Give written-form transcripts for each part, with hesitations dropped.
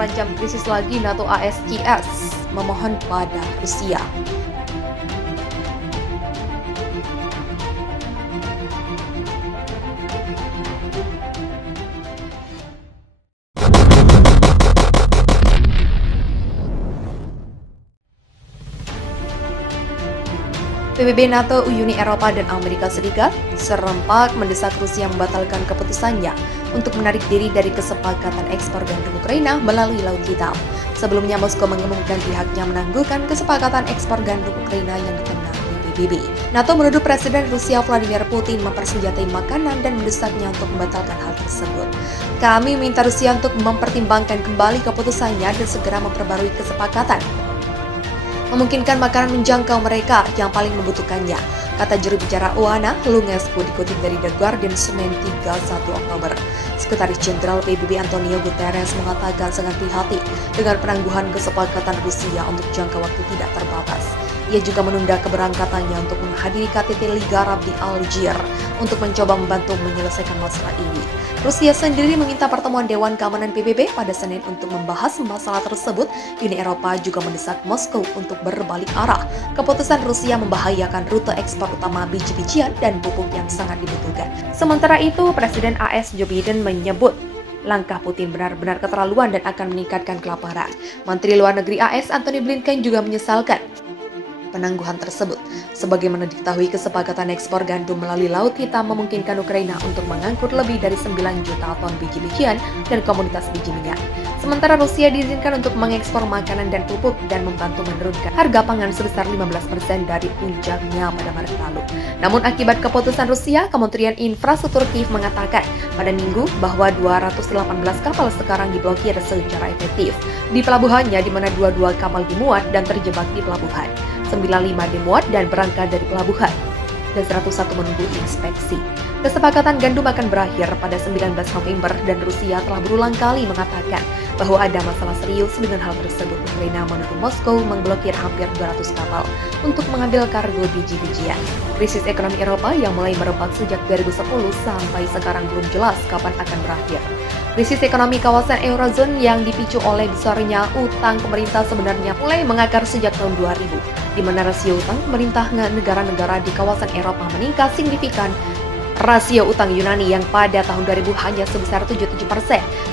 terancam krisis lagi. NATO ASCS memohon pada Rusia. PBB NATO, Uni Eropa, dan Amerika Serikat serempak mendesak Rusia membatalkan keputusannya untuk menarik diri dari kesepakatan ekspor gandum Ukraina melalui Laut Hitam. Sebelumnya, Moskow mengumumkan pihaknya menangguhkan kesepakatan ekspor gandum Ukraina yang ditenggapi PBB. NATO menuduh Presiden Rusia Vladimir Putin mempersenjatai makanan dan mendesaknya untuk membatalkan hal tersebut. Kami minta Rusia untuk mempertimbangkan kembali keputusannya dan segera memperbarui kesepakatan, memungkinkan makanan menjangkau mereka yang paling membutuhkannya, kata juru bicara OANA, Lungescu, dikutip dari The Guardian Senin 31 Oktober. Sekretaris Jenderal PBB Antonio Guterres mengatakan sangat hati-hati dengan penangguhan kesepakatan Rusia untuk jangka waktu tidak terbatas. Ia juga menunda keberangkatannya untuk menghadiri KTT Liga Arab di Algier untuk mencoba membantu menyelesaikan masalah ini. Rusia sendiri meminta pertemuan Dewan Keamanan PBB pada Senin untuk membahas masalah tersebut. Uni Eropa juga mendesak Moskow untuk berbalik arah. Keputusan Rusia membahayakan rute ekspor utama biji-bijian dan pupuk yang sangat dibutuhkan. Sementara itu, Presiden AS Joe Biden menyebut langkah Putin benar-benar keterlaluan dan akan meningkatkan kelaparan. Menteri Luar Negeri AS Antony Blinken juga menyesalkan penangguhan tersebut. Sebagaimana diketahui, kesepakatan ekspor gandum melalui Laut Hitam memungkinkan Ukraina untuk mengangkut lebih dari 9 juta ton biji-bijian dan komoditas biji minyak. Sementara Rusia diizinkan untuk mengekspor makanan dan pupuk dan membantu menurunkan harga pangan sebesar 15% dari puncaknya pada Maret lalu. Namun akibat keputusan Rusia, Kementerian Infrastruktur Kiev mengatakan pada Minggu bahwa 218 kapal sekarang diblokir secara efektif di pelabuhannya, di mana 22 kapal dimuat dan terjebak di pelabuhan. 95 dimuat dan berangkat dari pelabuhan, dan 101 menunggu inspeksi. Kesepakatan gandum akan berakhir pada 19 November dan Rusia telah berulang kali mengatakan bahwa ada masalah serius dengan hal tersebut. Ukraina menuduh Moskow memblokir hampir 200 kapal untuk mengambil kargo biji-bijian. Krisis ekonomi Eropa yang mulai merebak sejak 2010 sampai sekarang belum jelas kapan akan berakhir. Krisis ekonomi kawasan Eurozone yang dipicu oleh besarnya utang pemerintah sebenarnya mulai mengakar sejak tahun 2000, di mana rasio utang pemerintah negara-negara di kawasan Eropa meningkat signifikan. Rasio utang Yunani yang pada tahun 2000 hanya sebesar 77%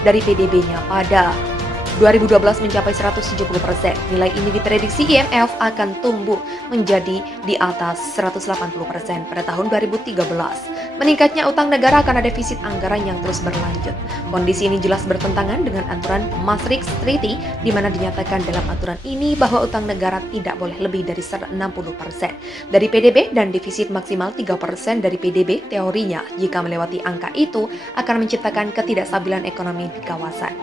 dari PDB-nya pada 2012 mencapai 170%. Nilai ini diprediksi IMF akan tumbuh menjadi di atas 180% pada tahun 2013. Meningkatnya utang negara karena defisit anggaran yang terus berlanjut. Kondisi ini jelas bertentangan dengan aturan Maastricht Treaty, di mana dinyatakan dalam aturan ini bahwa utang negara tidak boleh lebih dari 60% dari PDB dan defisit maksimal 3% dari PDB. Teorinya, jika melewati angka itu akan menciptakan ketidakstabilan ekonomi di kawasan.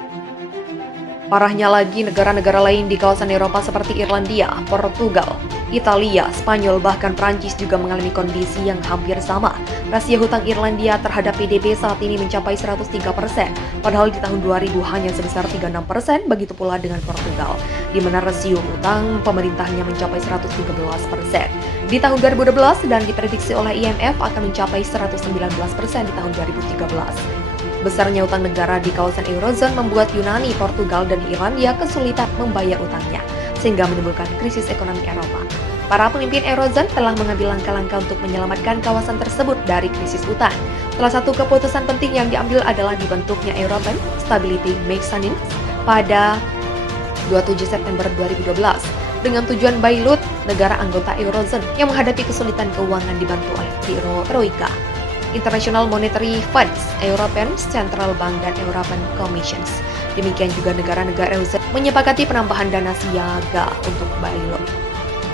Parahnya lagi, negara-negara lain di kawasan Eropa seperti Irlandia, Portugal, Italia, Spanyol, bahkan Prancis juga mengalami kondisi yang hampir sama. Rasio hutang Irlandia terhadap PDB saat ini mencapai 103%, padahal di tahun 2000 hanya sebesar 36%, begitu pula dengan Portugal, di mana rasio hutang pemerintahnya mencapai 113%. Di tahun 2012 dan diprediksi oleh IMF akan mencapai 119% di tahun 2013. Besarnya utang negara di kawasan Eurozone membuat Yunani, Portugal, dan Irlandia kesulitan membayar utangnya, sehingga menimbulkan krisis ekonomi Eropa. Para pemimpin Eurozone telah mengambil langkah-langkah untuk menyelamatkan kawasan tersebut dari krisis utang. Salah satu keputusan penting yang diambil adalah dibentuknya European Stability Mechanism pada 27 September 2012 dengan tujuan bailout negara anggota Eurozone yang menghadapi kesulitan keuangan dibantu oleh Troika, International Monetary Funds, European Central Bank, dan European Commissions. Demikian juga negara-negara Eurozone menyepakati penambahan dana siaga untuk bailout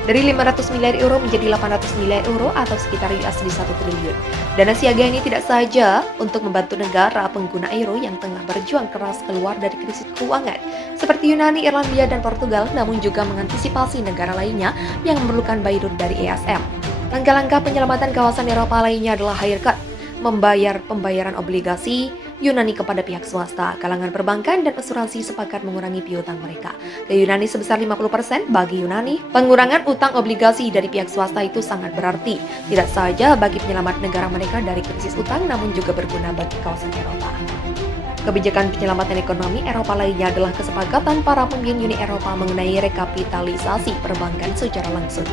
dari 500 miliar euro menjadi 800 miliar euro atau sekitar USD 1 triliun. Dana siaga ini tidak saja untuk membantu negara pengguna euro yang tengah berjuang keras keluar dari krisis keuangan seperti Yunani, Irlandia, dan Portugal, namun juga mengantisipasi negara lainnya yang memerlukan bailout dari ESM. Langkah-langkah penyelamatan kawasan Eropa lainnya adalah haircut, membayar pembayaran obligasi Yunani kepada pihak swasta. Kalangan perbankan dan asuransi sepakat mengurangi piutang mereka ke Yunani sebesar 50%. Bagi Yunani, pengurangan utang obligasi dari pihak swasta itu sangat berarti, tidak saja bagi penyelamat negara mereka dari krisis utang, namun juga berguna bagi kawasan Eropa. Kebijakan penyelamatan ekonomi Eropa lainnya adalah kesepakatan para pemimpin Uni Eropa mengenai rekapitalisasi perbankan secara langsung,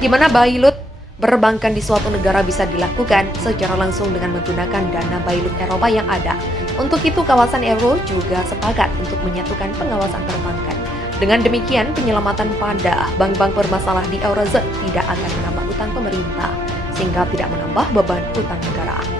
di mana bailout perbankan di suatu negara bisa dilakukan secara langsung dengan menggunakan dana bailout Eropa yang ada. Untuk itu, kawasan euro juga sepakat untuk menyatukan pengawasan perbankan. Dengan demikian, penyelamatan pada bank-bank bermasalah di Eurozone tidak akan menambah utang pemerintah, sehingga tidak menambah beban utang negara.